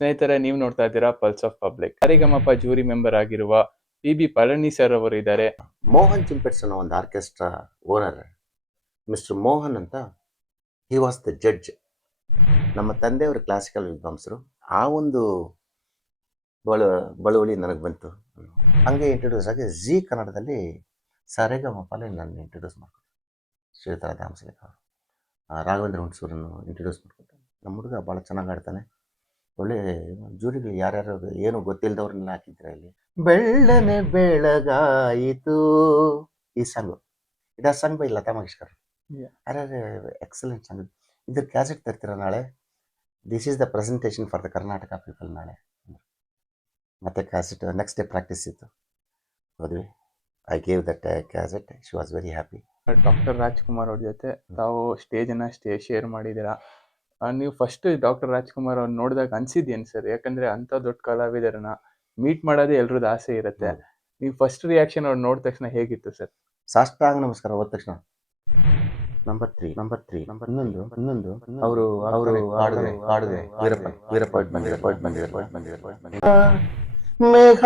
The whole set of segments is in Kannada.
ಸ್ನೇಹಿತರೆ, ನೀವು ನೋಡ್ತಾ ಇದ್ದೀರಾ pulse of public Saregamapa jury member ಆಗಿರುವ ಪಿ ಬಿ ಪಳನಿ ಸರ್ ಅವರು ಇದ್ದಾರೆ. ಮೋಹನ್ ಚಿಂಪೆಟ್ಸ್ ಅನ್ನೋ ಒಂದು ಆರ್ಕೆಸ್ಟ್ರಾ ಓನರ್, ಮಿಸ್ಟರ್ ಮೋಹನ್ ಅಂತ. ಹಿ ವಾಸ್ ದ ಜಡ್ಜ್ ನಮ್ಮ ತಂದೆಯವರು ಕ್ಲಾಸಿಕಲ್ ವಿದ್ವಾಂಸರು. ಆ ಒಂದು ಬಳ, ಬಳುವಳಿ ನನಗೆ ಬಂತು. ಹಂಗೆ ಇಂಟ್ರೊಡ್ಯೂಸ್ ಆಗಿ ಜಿ ಕನ್ನಡದಲ್ಲಿ ಸರೆಗಮಪಲ್ಲಿ ನನ್ನ ಇಂಟ್ರೊಡ್ಯೂಸ್ ಮಾಡ್ಕೊಟ್ಟೆ ಶ್ರೀತಾ ದಾಮಸಲೇಖ ರಾಘವೇಂದ್ರ ಹುಣಸೂರನ್ನು ಇಂಟ್ರೊಡ್ಯೂಸ್ ಮಾಡ್ಕೊಟ್ಟೆ ನಮ್ಮ ಹುಡುಗ ಭಾಳ ಚೆನ್ನಾಗಿ ಆಡ್ತಾನೆ. ಒಳ್ಳೆ ಜೂರಿಗಳು ಯಾರ್ಯಾರು ಏನು ಗೊತ್ತಿಲ್ಲದವ್ರನ್ನ ಹಾಕಿದ್ರೆ ಅಲ್ಲಿ? ಬೆಳ್ಳನೆ ಬೆಳಗಾಯಿತು. ಈ ಸಾಂಗು ಇದು ಸಾಂಗ್ ಬೈ ಲತಾ ಮಂಗೇಶ್ಕರ್. ಅರೆ ಎಕ್ಸಲೆಂಟ್ ಸಾಂಗ್ ಇದ್ರ ಕ್ಯಾಸೆಟ್ ತರ್ತೀರ ನಾಳೆ? This is the presentation for the Karnataka people ನಾಳೆ. ಮತ್ತೆ ಕ್ಯಾಸೆಟ್ ನೆಕ್ಸ್ಟ್ ಡೇ ಪ್ರಾಕ್ಟೀಸ್ ಇತ್ತು. ಹೋದ್ವಿ. I gave that cassette she was very happy doctor Rajkumar ಅವ್ರ ಜೊತೆ ತಾವು ಸ್ಟೇಜನ್ನ ಸ್ಟೇ ಶೇರ್ ಮಾಡಿದ್ದೀರಾ? ನೀವು ಫಸ್ಟ್ ಡಾಕ್ಟರ್ ರಾಜ್ಕುಮಾರ್ ಅವ್ರು ನೋಡಿದಾಗ ಅನ್ಸಿದ್ಯೇನು ಸರ್ ಯಾಕಂದ್ರೆ ಅಂತ ದೊಡ್ಡ ಕಲಾವಿದರನ್ನ ಮೀಟ್ ಮಾಡೋದೇ ಎಲ್ರದ್ದು ಆಸೆ ಇರುತ್ತೆ. ನೀವು ಫಸ್ಟ್ ರಿಯಾಕ್ಷನ್ ಅವ್ರು ನೋಡಿದ ತಕ್ಷಣ ಹೇಗಿತ್ತು ಸರ್ ಸಾಷ್ಟಾಂಗ ನಮಸ್ಕಾರ ಹೋದ ತಕ್ಷಣ. Number three number three number ಹನ್ನೊಂದು ಇನ್ನೊಂದು ಅವರು ಅವರು ಆಡದೆ ಕಾಡುವೆ ವೀರಪ್ಪ ವೀರಪ್ಪ ಬಂದಿದ್ದಾರೆ. ಬಂದಿದ್ದಾರೆ. ಮೇಘ.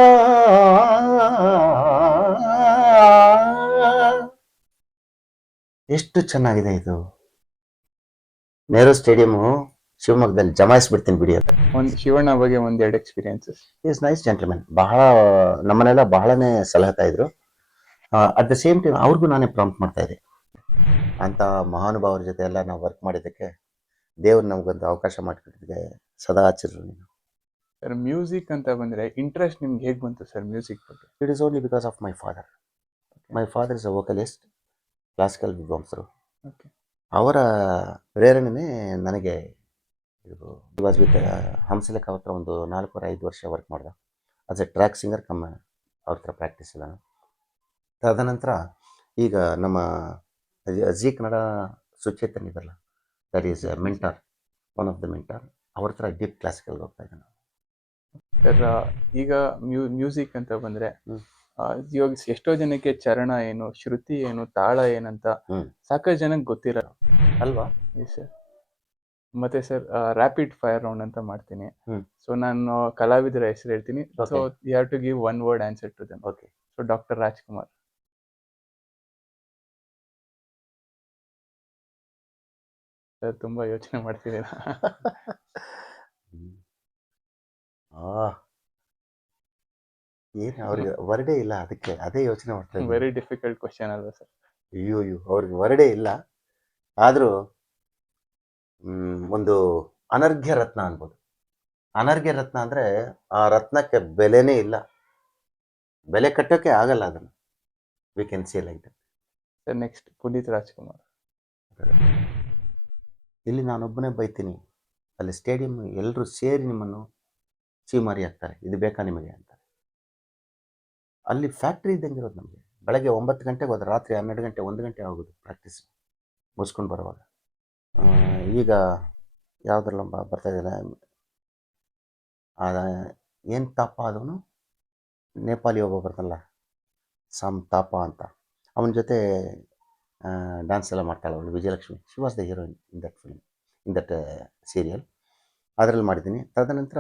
ಎಷ್ಟು ಚೆನ್ನಾಗಿದೆ ಇದು? ನೆಹರು ಸ್ಟೇಡಿಯಂ ಶಿವಮೊಗ್ಗದಲ್ಲಿ ಜಮಾಯಿಸ್ಬಿಡ್ತೀನಿ ಬಿಡಿ ಅಂತ. ಒಂದು ಶಿವಣ್ಣ ಬಗ್ಗೆ ಒಂದ್ ಎರಡು ಎಕ್ಸ್ಪೀರಿಯನ್ಸಸ್ ಈಸ್ ನೈಸ್ ಜೆಂಟ್ಲ್ಮನ್ ಬಹಳ ನಮ್ಮನೆಲ್ಲ ಬಹಳನೇ ಸಲಹತಾ ಇದ್ರು. ಅಟ್ ದ ಸೇಮ್ ಟೈಮ್ ಅವ್ರಿಗೂ ನಾನೇ ಪ್ರಾಂಪ್ಟ್ ಮಾಡ್ತಾ ಇದ್ದೆ. ಅಂತ ಮಹಾನುಭಾವರ ಜೊತೆ ಎಲ್ಲ ನಾವು ವರ್ಕ್ ಮಾಡಿದ್ದಕ್ಕೆ ದೇವ್ರು ನಮಗೊಂದು ಅವಕಾಶ ಮಾಡಿಕೊಟ್ಟಿದ್ದೆ ಸದಾ ಆಚರು ನೀನು. ಸರ್ ಮ್ಯೂಸಿಕ್ ಅಂತ ಬಂದರೆ ಇಂಟ್ರೆಸ್ಟ್ ನಿಮ್ಗೆ ಹೇಗೆ ಬಂತು ಸರ್ ಮ್ಯೂಸಿಕ್ ಬಗ್ಗೆ? It is only because of my father my father is a vocalist classical ವಿದ್ವಾಂಸರು ಓಕೆ ಅವರ ಪ್ರೇರಣೆನೇ ನನಗೆ ಇದು ವಾಸ್ ವಿತ್ ಹಂಸಲೇಖ ಹತ್ರ ಒಂದು ನಾಲ್ಕೂವರೆ ಐದು ವರ್ಷ ವರ್ಕ್ ಮಾಡಿದೆ. ಆಸ್ ಎ ಟ್ರ್ಯಾಕ್ ಸಿಂಗರ್ ಕಮ್ಮ ಅವ್ರ ಹತ್ರ ಪ್ರಾಕ್ಟೀಸ್ ಇಲ್ಲ ತದನಂತರ ಈಗ ನಮ್ಮ ಜಿ ಕನ್ನಡ ಸುಚೇತನ್ ಇದಲ್ಲ that is mentor one of the mentor ಅವ್ರ ಹತ್ರ ಡೀಪ್ ಕ್ಲಾಸಿಕಲ್ ಹೋಗ್ತಾ ಇದ್ದಾನೆ ನಾನು. ಈಗ ಮ್ಯೂಸಿಕ್ ಅಂತ ಬಂದರೆ ಇವಾಗ ಎಷ್ಟೋ ಜನಕ್ಕೆ ಚರಣ ಏನು ಶ್ರುತಿ ಏನು ತಾಳ ಏನಂತ. ಸಾಕಷ್ಟು ಜನಕ್ಕೆ ಗೊತ್ತಿರಲ್ಲ ಅಲ್ವಾ? ಸರ್ ಮತ್ತೆ ಸರ್ ರ್ಯಾಪಿಡ್ ಫೈರ್ ರೌಂಡ್ ಅಂತ ಮಾಡ್ತೀನಿ. ಸೊ ನಾನು ಕಲಾವಿದರ ಹೆಸರು ಹೇಳ್ತೀನಿ. So. You have to give one word answer to them okay so doctor Rajkumar sir ತುಂಬಾ ಯೋಚನೆ ಮಾಡ್ತಿದ್ದೀರಾ? ಆ ಏನು ಅವ್ರಿಗೆ ವರ್ಡೇ ಇಲ್ಲ ಅದಕ್ಕೆ ಅದೇ ಯೋಚನೆ ಮಾಡ್ತಾ ಇದ್ದೀನಿ. ವೆರಿ ಡಿಫಿಕಲ್ಟ್ ಕ್ವಶನ್ ಅಲ್ವಾ ಸರ್ ಅಯ್ಯೋ ಅಯ್ಯೋ ಅವ್ರಿಗೆ ವರ್ಡೇ ಇಲ್ಲ. ಆದರೂ ಒಂದು ಅನರ್ಘ್ಯ ರತ್ನ ಅನ್ಬೋದು. ಅನರ್ಘ್ಯ ರತ್ನ ಅಂದರೆ ಆ ರತ್ನಕ್ಕೆ ಬೆಲೆನೇ ಇಲ್ಲ. ಬೆಲೆ ಕಟ್ಟೋಕೆ ಆಗಲ್ಲ ಅದನ್ನು. We can see like that sir next Puneeth Rajkumar. ಇಲ್ಲಿ ನಾನೊಬ್ಬನೇ ಬೈತೀನಿ. ಅಲ್ಲಿ ಸ್ಟೇಡಿಯಂ ಎಲ್ಲರೂ ಸೇರಿ ನಿಮ್ಮನ್ನು ಚೀಮಾರಿ ಹಾಕ್ತಾರೆ ಇದು ಬೇಕಾ ನಿಮಗೆ ಅಂತಾರೆ ಅಲ್ಲಿ ಫ್ಯಾಕ್ಟ್ರಿ ಇದ್ದಂಗೆ ಇರೋದು ನಮಗೆ. ಬೆಳಗ್ಗೆ ಒಂಬತ್ತು ಗಂಟೆಗೆ ಹೋದ್ರೆ ರಾತ್ರಿ ಹನ್ನೆರಡು ಗಂಟೆ, ಒಂದು ಗಂಟೆ ಆಗೋದು ಪ್ರಾಕ್ಟೀಸ್ ಮುಗಿಸ್ಕೊಂಡು ಬರುವಾಗ. ಈಗ ಯಾವುದ್ರಲ್ಲ ಬ- ಅದ ಏನು ತಾಪ ಅದವನು ನೇಪಾಳಿ ಒಬ್ಬ ಬರ್ತಲ್ಲ, ಸಮ್ ತಾಪ ಅಂತ. ಅವನ ಜೊತೆ ಡ್ಯಾನ್ಸ್ ಎಲ್ಲ ಮಾಡ್ತಾಳೆ ಅವಳು, Vijayalakshmi. She was the heroine in that film in that serial ಅದರಲ್ಲಿ ಮಾಡಿದ್ದೀನಿ. ತದನಂತರ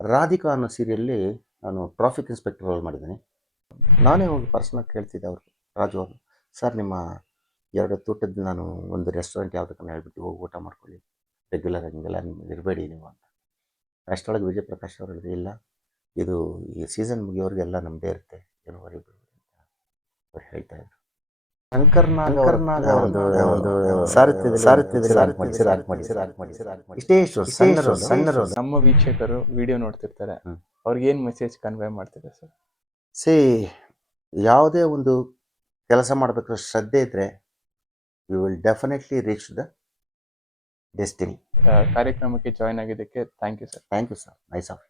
ರಾಧಿಕಾ ಅನ್ನೋ ಸೀರಿಯಲ್ಲಿ ನಾನು ಟ್ರಾಫಿಕ್ ಇನ್ಸ್ಪೆಕ್ಟರ್ ರೋಲ್ ಮಾಡಿದ್ದೀನಿ. ನಾನೇ ಹೋಗಿ ಪರ್ಸ್ನಾಗಿ ಕೇಳ್ತಿದ್ದೆ ಅವ್ರಿಗೆ ರಾಜು ಅವರು ಸರ್ ನಿಮ್ಮ ಎರಡು ತೂಟದ್ದು ನಾನು ಒಂದು ರೆಸ್ಟೋರೆಂಟ್ ಯಾವುದಕ್ಕನ್ನು ಹೇಳ್ಬಿಟ್ಟು ಹೋಗಿ ಊಟ ಮಾಡ್ಕೊಳ್ಳಿ ರೆಗ್ಯುಲರ್ ಹಂಗೆಲ್ಲ ನಿಮ್ಗೆ ಇರಬೇಡಿ ನೀವು ಅಂತ ಅಷ್ಟರೊಳಗೆ ವಿಜಯ ಪ್ರಕಾಶ್ ಅವರು ಹೇಳಿದ್ರು ಇಲ್ಲ ಇದು ಈ ಸೀಸನ್ ಮುಗಿಯೋರಿಗೆಲ್ಲ ನಮ್ಮದೇ ಇರುತ್ತೆ ಏನು ವರಿ ಬಿಡಿ ಅಂತ ಅವ್ರು ಹೇಳ್ತಾ ಇದ್ರು ನಮ್ಮ ವೀಕ್ಷಕರು ವಿಡಿಯೋ ನೋಡ್ತಿರ್ತಾರೆ. ಅವ್ರಿಗೆ ಏನ್ ಮೆಸೇಜ್ ಕನ್ವೇ ಮಾಡ್ತೀರಾ ಸರ್ ಸಿ ಯಾವುದೇ ಒಂದು ಕೆಲಸ ಮಾಡಬೇಕಾದ್ರೆ ಶ್ರದ್ಧೆ ಇದ್ದರೆ you will definitely reach the destiny ಕಾರ್ಯಕ್ರಮಕ್ಕೆ ಜಾಯ್ನ್ ಆಗಿದ್ದಕ್ಕೆ thank you sir thank you sir nice of